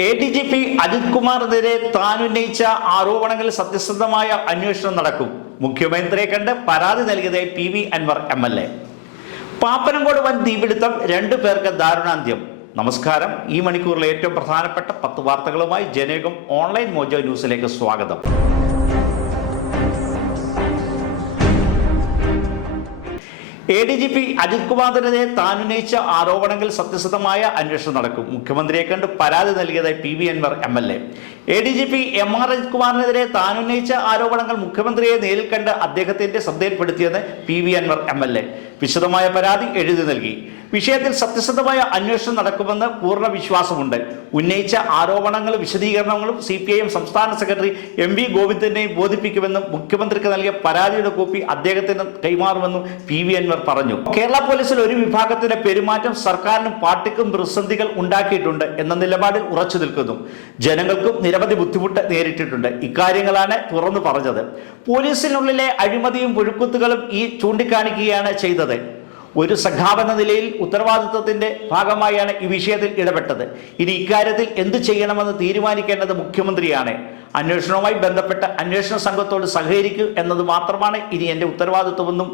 A D G P Ajith കുമാറിനെതിരെ താൻ ഉന്നയിച്ച ആരോപണങ്ങളിൽ സത്യസന്ധമായ അന്വേഷണം നടക്കും. മുഖ്യമന്ത്രിയെ കണ്ട് പരാതി നൽകിയത് P V Anwar M L A. Pappanamcode വൻ തീപിടുത്തം രണ്ടു പേർക്ക് ദാരുണാന്ത്യം. നമസ്കാരം. ഈ മണിക്കൂറിലെ ഏറ്റവും പ്രധാനപ്പെട്ട പത്ത് വാർത്തകളുമായി ജനേകം ഓൺലൈൻ മോജോ ന്യൂസിലേക്ക് സ്വാഗതം. A D G P Ajith കുമാറിനെതിരെ താൻ ഉന്നയിച്ച ആരോപണങ്ങൾ സത്യസന്ധമായ അന്വേഷണം നടക്കും. മുഖ്യമന്ത്രിയെ കണ്ട് പരാതി നൽകിയതായി P V Anwar M L A A D G P M R Ajith കുമാറിനെതിരെ താൻ ഉന്നയിച്ച ആരോപണങ്ങൾ മുഖ്യമന്ത്രിയെ നേരിൽ കണ്ട് അദ്ദേഹത്തിന്റെ ശ്രദ്ധയിൽപ്പെടുത്തിയെന്ന് P V Anwar M L A വിശദമായ പരാതി എഴുതി നൽകി. വിഷയത്തിൽ സത്യസന്ധമായ അന്വേഷണം നടക്കുമെന്ന് പൂർണ വിശ്വാസമുണ്ട്. ഉന്നയിച്ച ആരോപണങ്ങളും വിശദീകരണങ്ങളും സി പി ഐ എം സംസ്ഥാന സെക്രട്ടറി എം വി ഗോവിന്ദനെയും ബോധിപ്പിക്കുമെന്നും മുഖ്യമന്ത്രിക്ക് നൽകിയ പരാതിയുടെ കോപ്പി അദ്ദേഹത്തിന് കൈമാറുമെന്നും പി വി അൻവർ പറഞ്ഞു. കേരള പോലീസിൽ ഒരു വിഭാഗത്തിന്റെ പെരുമാറ്റം സർക്കാരിനും പാർട്ടിക്കും പ്രതിസന്ധികൾ ഉണ്ടാക്കിയിട്ടുണ്ട് എന്ന നിലപാടിൽ ഉറച്ചു നിൽക്കുന്നു. ജനങ്ങൾക്കും നിരവധി ബുദ്ധിമുട്ട് നേരിട്ടിട്ടുണ്ട്. ഇക്കാര്യങ്ങളാണ് തുറന്നു പറഞ്ഞത്. പോലീസിനുള്ളിലെ അഴിമതിയും പുഴുക്കുത്തുകളും ഈ ചൂണ്ടിക്കാണിക്കുകയാണ് ചെയ്തത്. ഒരു സഖാവെന്ന നിലയിൽ ഉത്തരവാദിത്വത്തിന്റെ ഭാഗമായാണ് ഈ വിഷയത്തിൽ ഇടപെട്ടത്. ഇനി ഇക്കാര്യത്തിൽ എന്തു ചെയ്യണമെന്ന് തീരുമാനിക്കേണ്ടത് മുഖ്യമന്ത്രിയാണ്. അന്വേഷണവുമായി ബന്ധപ്പെട്ട അന്വേഷണ സംഘത്തോട് സഹകരിക്കൂ എന്നത് മാത്രമാണ് ഇനി എന്റെ ഉത്തരവാദിത്വമെന്നും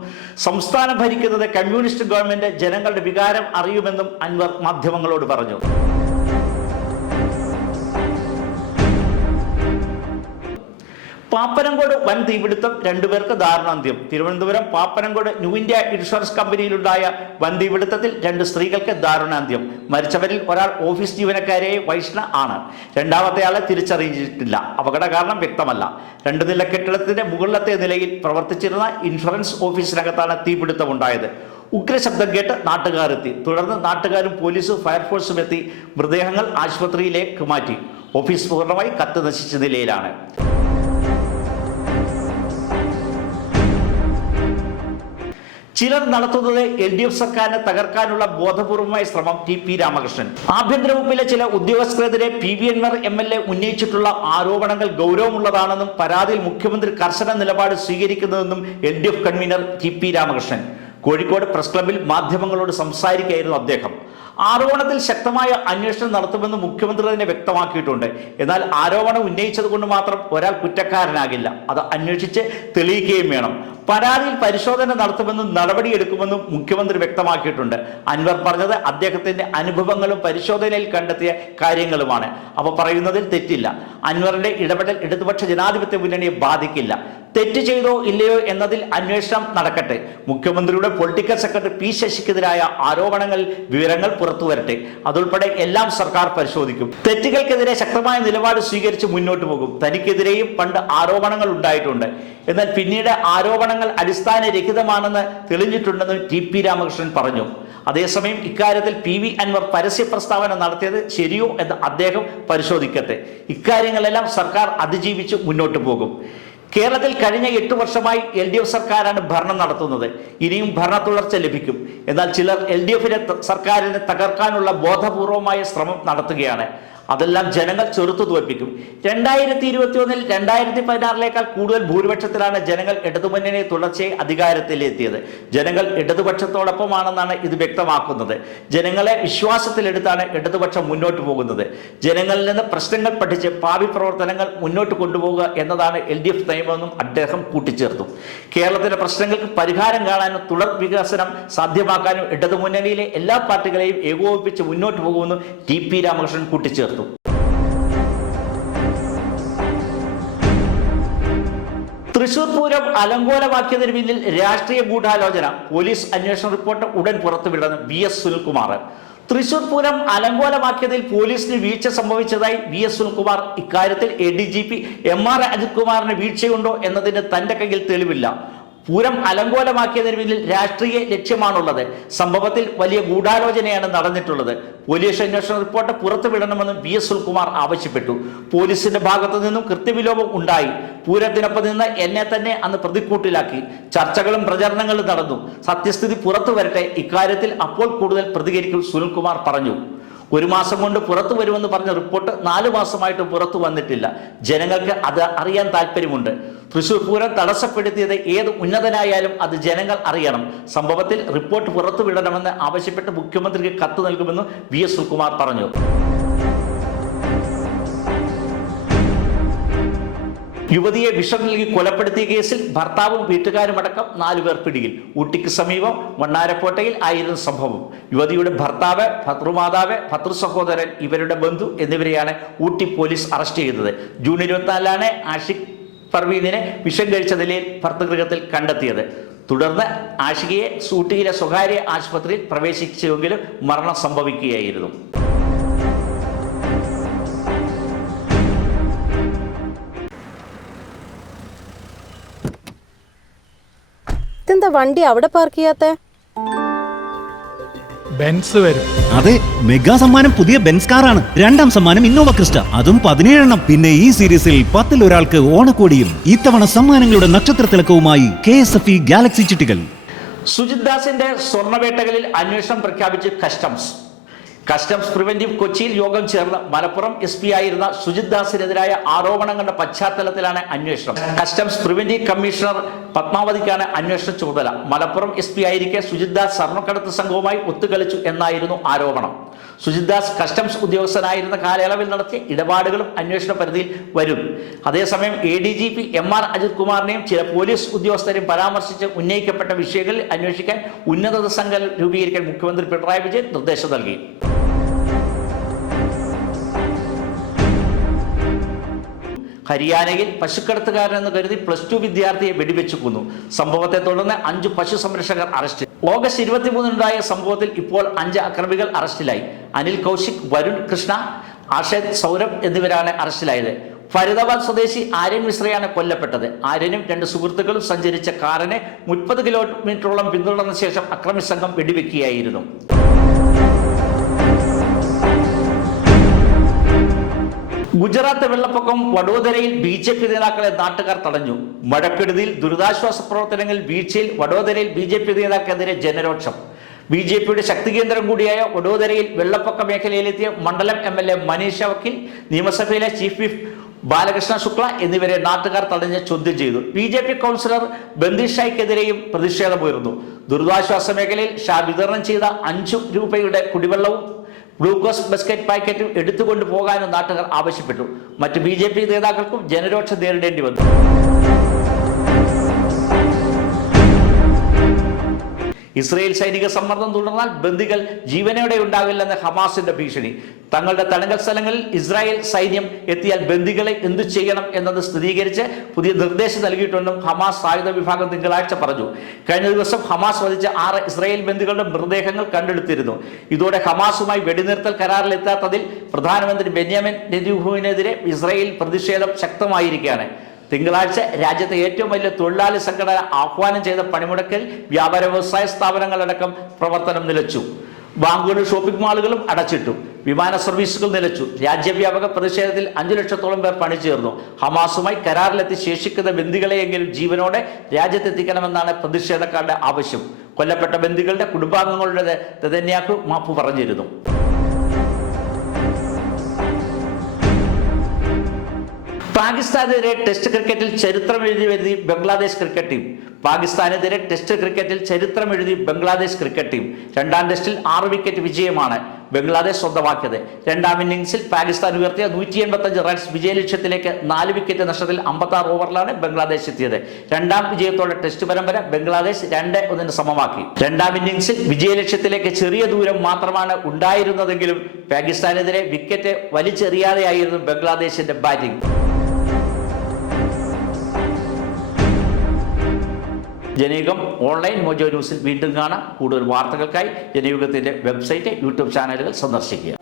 സംസ്ഥാനം ഭരിക്കുന്നത് കമ്മ്യൂണിസ്റ്റ് ഗവൺമെന്റ് ജനങ്ങളുടെ വികാരം അറിയുമെന്നും അൻവർ മാധ്യമങ്ങളോട് പറഞ്ഞു. പാപ്പനംകോട് വൻ തീപിടുത്തം രണ്ടുപേർക്ക് ദാരുണാന്ത്യം. Thiruvananthapuram Pappanamcode new India insurance കമ്പനിയിലുണ്ടായ വൻ തീപിടുത്തത്തിൽ രണ്ട് സ്ത്രീകൾക്ക് ദാരുണാന്ത്യം. മരിച്ചവരിൽ ഒരാൾ ഓഫീസ് ജീവനക്കാരെ വൈഷ്ണ ആണ്. രണ്ടാമത്തെ ആളെ തിരിച്ചറിയിച്ചിട്ടില്ല അപകട കാരണം വ്യക്തമല്ല. രണ്ട് നില കെട്ടിടത്തിന്റെ മുകളിലത്തെ നിലയിൽ പ്രവർത്തിച്ചിരുന്ന ഇൻഷുറൻസ് ഓഫീസിനകത്താണ് തീപിടുത്തമുണ്ടായത്. ഉഗ്രശബ്ദം കേട്ട് നാട്ടുകാരെത്തി. തുടർന്ന് നാട്ടുകാരും പോലീസും ഫയർഫോഴ്സും എത്തി മൃതദേഹങ്ങൾ ആശുപത്രിയിലേക്ക് മാറ്റി. ഓഫീസ് പൂർണമായി കത്ത് നശിച്ച നിലയിലാണ്. ചിലർ നടത്തുന്നത് എൽ ഡി എഫ് സർക്കാരിനെ തകർക്കാനുള്ള ബോധപൂർവമായ ശ്രമം ടി പി രാമകൃഷ്ണൻ. ആഭ്യന്തര വകുപ്പിലെ ചില ഉദ്യോഗസ്ഥർക്കെതിരെ P V Anwar M L A ഉന്നയിച്ചിട്ടുള്ള ആരോപണങ്ങൾ ഗൗരവമുള്ളതാണെന്നും പരാതിയിൽ മുഖ്യമന്ത്രി കർശന നിലപാട് സ്വീകരിക്കുന്നതെന്നും L D F convener T P Ramakrishnan. Kozhikode press ക്ലബിൽ മാധ്യമങ്ങളോട് സംസാരിക്കുകയായിരുന്നു അദ്ദേഹം. ആരോപണത്തിൽ ശക്തമായ അന്വേഷണം നടത്തുമെന്ന് മുഖ്യമന്ത്രി തന്നെ വ്യക്തമാക്കിയിട്ടുണ്ട്. എന്നാൽ ആരോപണം ഉന്നയിച്ചത് കൊണ്ട് മാത്രം ഒരാൾ കുറ്റക്കാരനാകില്ല. അത് അന്വേഷിച്ച് തെളിയിക്കുകയും വേണം. പരാതിയിൽ പരിശോധന നടത്തുമെന്നും നടപടിയെടുക്കുമെന്നും മുഖ്യമന്ത്രി വ്യക്തമാക്കിയിട്ടുണ്ട്. അൻവർ പറഞ്ഞത് അദ്ദേഹത്തിന്റെ അനുഭവങ്ങളും പരിശോധനയിൽ കണ്ടെത്തിയ കാര്യങ്ങളുമാണ്. അപ്പോൾ പറയുന്നതിൽ തെറ്റില്ല. അൻവറിന്റെ ഇടപെടൽ ഇടതുപക്ഷ ജനാധിപത്യ മുന്നണിയെ ബാധിക്കില്ല. തെറ്റ് ചെയ്തോ ഇല്ലയോ എന്നതിൽ അന്വേഷണം നടക്കട്ടെ. മുഖ്യമന്ത്രിയുടെ പൊളിറ്റിക്കൽ സെക്രട്ടറി പി ശശിക്കെതിരായ ആരോപണങ്ങൾ വിവരങ്ങൾ പുറത്തുവരട്ടെ അതുൾപ്പെടെ എല്ലാം സർക്കാർ പരിശോധിക്കും. തെറ്റുകൾക്കെതിരെ ശക്തമായ നിലപാട് സ്വീകരിച്ച് മുന്നോട്ട് പോകും. തനിക്കെതിരെയും പണ്ട് ആരോപണങ്ങൾ ഉണ്ടായിട്ടുണ്ട്. എന്നാൽ പിന്നീട് ആരോപണങ്ങൾ അടിസ്ഥാനരഹിതമാണെന്ന് തെളിഞ്ഞിട്ടുണ്ടെന്ന് ടി പി രാമകൃഷ്ണൻ പറഞ്ഞു. അതേസമയം ഇക്കാര്യത്തിൽ പി വി അൻവർ പരസ്യ പ്രസ്താവന നടത്തിയത് ശരിയോ എന്ന് അദ്ദേഹം പരിശോധിക്കട്ടെ. ഇക്കാര്യങ്ങളെല്ലാം സർക്കാർ അതിജീവിച്ച് മുന്നോട്ട് പോകും. കേരളത്തിൽ കഴിഞ്ഞ എട്ട് വർഷമായി എൽ ഡി എഫ് സർക്കാരാണ് ഭരണം നടത്തുന്നത്. ഇനിയും ഭരണ തുടർച്ച ലഭിക്കും. എന്നാൽ ചിലർ എൽ ഡി എഫിനെ സർക്കാരിനെ തകർക്കാനുള്ള ബോധപൂർവമായ ശ്രമം നടത്തുകയാണ്. അതെല്ലാം ജനങ്ങൾ ചെറുത്തു തോൽപ്പിക്കും. രണ്ടായിരത്തി ഇരുപത്തി ഒന്നിൽ രണ്ടായിരത്തി പതിനാറിലേക്കാൾ കൂടുതൽ ഭൂരിപക്ഷത്തിലാണ് ജനങ്ങൾ ഇടതുമുന്നണി തുടർച്ചയായി അധികാരത്തിലെത്തിയത്. ജനങ്ങൾ ഇടതുപക്ഷത്തോടൊപ്പമാണെന്നാണ് ഇത് വ്യക്തമാക്കുന്നത്. ജനങ്ങളെ വിശ്വാസത്തിലെടുത്താണ് ഇടതുപക്ഷം മുന്നോട്ട് പോകുന്നത്. ജനങ്ങളിൽ നിന്ന് പ്രശ്നങ്ങൾ പഠിച്ച് ഭാവി പ്രവർത്തനങ്ങൾ മുന്നോട്ട് കൊണ്ടുപോകുക എന്നതാണ് എൽ ഡി എഫ് നയമെന്നും അദ്ദേഹം കൂട്ടിച്ചേർത്തു. കേരളത്തിലെ പ്രശ്നങ്ങൾക്ക് പരിഹാരം കാണാനും തുടർ വികസനം സാധ്യമാക്കാനും ഇടതുമുന്നണിയിലെ എല്ലാ പാർട്ടികളെയും ഏകോപിപ്പിച്ച് മുന്നോട്ട് പോകുമെന്നും ടി പി രാമകൃഷ്ണൻ കൂട്ടിച്ചേർത്തു. തൃശൂർ പൂരം അലങ്കോലമാക്കിയതിന് പിന്നിൽ രാഷ്ട്രീയ ഗൂഢാലോചന. പോലീസ് അന്വേഷണ റിപ്പോർട്ട് ഉടൻ പുറത്തുവിടുന്ന വി എസ് സുനിൽകുമാർ. തൃശൂർ പൂരം അലങ്കോലമാക്കിയതിൽ പോലീസിന് വീഴ്ച സംഭവിച്ചതായി വി എസ് സുനിൽകുമാർ. ഇക്കാര്യത്തിൽ A D G P M R Ajith കുമാറിന് വീഴ്ചയുണ്ടോ എന്നതിന് തന്റെ കയ്യിൽ തെളിവില്ല. പൂരം അലങ്കോലമാക്കിയതിന് പിന്നിൽ രാഷ്ട്രീയ ലക്ഷ്യമാണുള്ളത്. സംഭവത്തിൽ വലിയ ഗൂഢാലോചനയാണ് നടന്നിട്ടുള്ളത്. പോലീസ് അന്വേഷണ റിപ്പോർട്ട് പുറത്തുവിടണമെന്ന് വി എസ് സുൽകുമാർ ആവശ്യപ്പെട്ടു. പോലീസിന്റെ ഭാഗത്തു നിന്നും കൃത്യവിലോപം ഉണ്ടായി. പൂരത്തിനൊപ്പം നിന്ന് എന്നെ തന്നെ അന്ന് പ്രതിക്കൂട്ടിലാക്കി. ചർച്ചകളും പ്രചരണങ്ങളും നടന്നു. സത്യസ്ഥിതി പുറത്തു വരട്ടെ ഇക്കാര്യത്തിൽ അപ്പോൾ കൂടുതൽ പ്രതികരിക്കും സുനിൽകുമാർ പറഞ്ഞു. ഒരു മാസം കൊണ്ട് പുറത്തു വരുമെന്ന് പറഞ്ഞ റിപ്പോർട്ട് നാലു മാസമായിട്ട് പുറത്തു വന്നിട്ടില്ല. ജനങ്ങൾക്ക് അത് അറിയാൻ താല്പര്യമുണ്ട് തൃശൂർ പൂരം തടസ്സപ്പെടുത്തിയത് ഏത് ഉന്നതനായാലും അത് ജനങ്ങൾ അറിയണം. സംഭവത്തിൽ റിപ്പോർട്ട് പുറത്തുവിടണമെന്ന് ആവശ്യപ്പെട്ട് മുഖ്യമന്ത്രിക്ക് കത്ത് നൽകുമെന്ന് വി എസ് സുകുമാർ പറഞ്ഞു. യുവതിയെ വിഷം നൽകി കൊലപ്പെടുത്തിയ കേസിൽ ഭർത്താവും വീട്ടുകാരുമടക്കം നാലുപേർ പിടിയിൽ. ഊട്ടിക്ക് സമീപം വണ്ണാരപ്പോട്ടയിൽ ആയിരുന്നു സംഭവം. യുവതിയുടെ ഭർത്താവ് ഭർത്തൃമാതാവ് ഭർത്തൃ സഹോദരൻ ഇവരുടെ ബന്ധു എന്നിവരെയാണ് ഊട്ടി പോലീസ് അറസ്റ്റ് ചെയ്തത്. ജൂൺ ഇരുപത്തിനാലിലാണ് ആഷിഖ് പർവീദിനെ വിഷം കഴിച്ച നിലയിൽ ഭർത്തൃഗൃഹത്തിൽ കണ്ടെത്തിയത്. തുടർന്ന് ആഷികയെ സൂട്ടിയിലെ സ്വകാര്യ ആശുപത്രിയിൽ പ്രവേശിച്ചുവെങ്കിലും മരണം സംഭവിക്കുകയായിരുന്നു. വണ്ടി അവിടെ പാർക്ക് ചെയ്യാത്ത? ബെൻസ് വരും. അതെ മെഗാ സമ്മാനം പുതിയ ബെൻസ് കാറാണ്. രണ്ടാം സമ്മാനം ഇന്നോവ ക്രിസ്റ്റ. അതും പതിനേഴെണ്ണം. പിന്നെ ഈ സീരീസിൽ പത്തിൽ ഒരാൾക്ക് ഓണക്കോടിയും ഇത്തവണ സമ്മാനങ്ങളുടെ നക്ഷത്ര തിളക്കവുമായി K S F E galaxy ചിട്ടികൾ Sujith ദാസിന്റെ സ്വർണവേട്ടകളിൽ അന്വേഷണം പ്രഖ്യാപിച്ച് കസ്റ്റംസ്. കസ്റ്റംസ് പ്രിവന്റീവ് കൊച്ചിയിൽ യോഗം ചേർന്ന് മലപ്പുറം എസ് പി ആയിരുന്ന സുജിത് ദാസിനെതിരായ ആരോപണങ്ങളുടെ പശ്ചാത്തലത്തിലാണ് അന്വേഷണം. കസ്റ്റംസ് പ്രിവന്റീവ് കമ്മീഷണർ പത്മാവതിക്കാണ് അന്വേഷണ ചുമതല. മലപ്പുറം എസ് പി ആയിരിക്കെ സുജിത് ദാസ് സ്വർണക്കടത്ത് സംഘവുമായി ഒത്തുകളിച്ചു എന്നായിരുന്നു ആരോപണം. സുജിത് ദാസ് കസ്റ്റംസ് ഉദ്യോഗസ്ഥനായിരുന്ന കാലയളവിൽ നടത്തിയ ഇടപാടുകളും അന്വേഷണ പരിധിയിൽ വരും. അതേസമയം A D G P M R Ajith കുമാറിനെയും ചില പോലീസ് ഉദ്യോഗസ്ഥരെയും പരാമർശിച്ച് ഉന്നയിക്കപ്പെട്ട വിഷയങ്ങളിൽ അന്വേഷിക്കാൻ ഉന്നത സംഘം രൂപീകരിക്കാൻ മുഖ്യമന്ത്രി പിണറായി വിജയൻ നിർദ്ദേശം നൽകി. ഹരിയാനയിൽ പശുക്കടത്തുകാരനെന്ന് കരുതി പ്ലസ് ടു വിദ്യാർത്ഥിയെ വെടിവെച്ചു കൊന്നു സംഭവത്തെ തുടർന്ന് അഞ്ച് പശു സംരക്ഷകർ അറസ്റ്റ്. ഓഗസ്റ്റ് ഇരുപത്തിമൂന്നിനുണ്ടായ സംഭവത്തിൽ ഇപ്പോൾ അഞ്ച് അക്രമികൾ അറസ്റ്റിലായി. അനിൽ കൗശിക് വരുൺ കൃഷ്ണ അഷേദ് സൗരഭ് എന്നിവരാണ് അറസ്റ്റിലായത്. ഫരീദാബാദ് സ്വദേശി ആര്യൻ മിശ്രയാണ് കൊല്ലപ്പെട്ടത്. ആര്യനും രണ്ട് സുഹൃത്തുക്കളും സഞ്ചരിച്ച കാറിനെ മുപ്പത് കിലോമീറ്ററോളം പിന്തുടർന്ന ശേഷം അക്രമി സംഘം വെടിവെക്കുകയായിരുന്നു. ഗുജറാത്ത് വെള്ളപ്പൊക്കം വഡോദരയിൽ ബി ജെ പി നേതാക്കളെ നാട്ടുകാർ തടഞ്ഞു. മഴക്കെടുതിയിൽ ദുരിതാശ്വാസ പ്രവർത്തനങ്ങളിൽ വീഴ്ചയിൽ വഡോദരയിൽ ബി ജെ പി നേതാക്കെതിരെ ജനരോക്ഷം ബി ജെ പിയുടെ ശക്തി കേന്ദ്രം കൂടിയായ വഡോദരയിൽ വെള്ളപ്പൊക്ക മേഖലയിലെത്തിയ മണ്ഡലം എം എൽ എ മനീഷ വക്കീൽ നിയമസഭയിലെ ചീഫ് വിപ്പ് ബാലകൃഷ്ണ ശുക്ല എന്നിവരെ നാട്ടുകാർ തടഞ്ഞ് ചോദ്യം ചെയ്തു. B J P councillor Bandish ഷായ്ക്കെതിരെയും പ്രതിഷേധമുയർന്നു. ദുരിതാശ്വാസ മേഖലയിൽ ഷാ വിതരണം ചെയ്ത അഞ്ചു രൂപയുടെ കുടിവെള്ളവും ഗ്ലൂക്കോസ് ബിസ്ക്കറ്റ് പാക്കറ്റും എടുത്തുകൊണ്ട് പോകാനും നാട്ടുകാർ ആവശ്യപ്പെട്ടു. മറ്റ് ബി നേതാക്കൾക്കും ജനരോക്ഷം നേരിടേണ്ടി വന്നു. ഇസ്രയേൽ സൈനിക സമ്മർദ്ദം തുടർന്നാൽ ബന്ദികൾ ജീവനോടെ ഉണ്ടാവില്ലെന്ന് ഹമാസിന്റെ ഭീഷണി. തങ്ങളുടെ തടങ്കൽ സ്ഥലങ്ങളിൽ ഇസ്രായേൽ സൈന്യം എത്തിയാൽ ബന്ദികളെ എന്തു ചെയ്യണം എന്നത് സ്ഥിരീകരിച്ച് പുതിയ നിർദ്ദേശം നൽകിയിട്ടുണ്ടെന്നും ഹമാസ് സായുധ വിഭാഗം തിങ്കളാഴ്ച പറഞ്ഞു. കഴിഞ്ഞ ദിവസം ഹമാസ് വധിച്ച ആറ് ഇസ്രായേൽ ബന്ദികളുടെ മൃതദേഹങ്ങൾ കണ്ടെടുത്തിരുന്നു. ഇതോടെ ഹമാസുമായി വെടിനിർത്തൽ കരാറിലെത്താത്തതിൽ പ്രധാനമന്ത്രി ബെന്യാമിൻ നെതിഹുവിനെതിരെ ഇസ്രായേൽ പ്രതിഷേധം ശക്തമായിരിക്കുകയാണ്. തിങ്കളാഴ്ച രാജ്യത്തെ ഏറ്റവും വലിയ തൊഴിലാളി സംഘടന ആഹ്വാനം ചെയ്ത പണിമുടക്കിൽ വ്യാപാര വ്യവസായ സ്ഥാപനങ്ങളടക്കം പ്രവർത്തനം നിലച്ചു. ബാങ്കുകളും ഷോപ്പിംഗ് മാളുകളും അടച്ചിട്ടു. വിമാന സർവീസുകൾ നിലച്ചു. രാജ്യവ്യാപക പ്രതിഷേധത്തിൽ അഞ്ചു ലക്ഷത്തോളം പേർ പണിചേർന്നു ഹമാസുമായി കരാറിലെത്തി ശേഷിക്കുന്ന ബന്ദികളെയെങ്കിലും ജീവനോടെ രാജ്യത്തെത്തിക്കണമെന്നാണ് പ്രതിഷേധക്കാരുടെ ആവശ്യം. കൊല്ലപ്പെട്ട ബന്ദികളുടെ കുടുംബാംഗങ്ങളുടെ തെതന്യാക്കു മാപ്പ് പറഞ്ഞിരുന്നു. പാകിസ്ഥാനെതിരെ ടെസ്റ്റ് ക്രിക്കറ്റിൽ ചരിത്രം എഴുതി വരുതി ബംഗ്ലാദേശ് ക്രിക്കറ്റ് ടീം പാകിസ്ഥാനെതിരെ ടെസ്റ്റ് ക്രിക്കറ്റിൽ ചരിത്രം എഴുതി ബംഗ്ലാദേശ് ക്രിക്കറ്റ് ടീം രണ്ടാം ടെസ്റ്റിൽ ആറ് വിക്കറ്റ് വിജയമാണ് ബംഗ്ലാദേശ് സ്വന്തമാക്കിയത്. രണ്ടാം ഇന്നിംഗ്സിൽ പാകിസ്ഥാൻ ഉയർത്തിയ നൂറ്റി എൺപത്തഞ്ച് റൺസ് വിജയലക്ഷ്യത്തിലേക്ക് നാല് വിക്കറ്റ് നഷ്ടത്തിൽ അമ്പത്തി ആറ് ഓവറിലാണ് ബംഗ്ലാദേശ് എത്തിയത്. രണ്ടാം വിജയത്തോടെ ടെസ്റ്റ് പരമ്പര ബംഗ്ലാദേശ് രണ്ട് ഒന്നിന് സമമാക്കി. രണ്ടാം ഇന്നിംഗ്സിൽ വിജയലക്ഷ്യത്തിലേക്ക് ചെറിയ ദൂരം മാത്രമാണ് ഉണ്ടായിരുന്നതെങ്കിലും പാകിസ്ഥാനെതിരെ വിക്കറ്റ് വലിച്ചെറിയാതെയായിരുന്നു ബംഗ്ലാദേശിന്റെ ബാറ്റിംഗ് ജനയുഗം ഓൺലൈൻ മോജോ ന്യൂസിൽ വീണ്ടും കാണാം. കൂടുതൽ വാർത്തകൾക്കായി ജനയുഗത്തിന്റെ വെബ്സൈറ്റ് യൂട്യൂബ് ചാനലുകൾ സന്ദർശിക്കുക.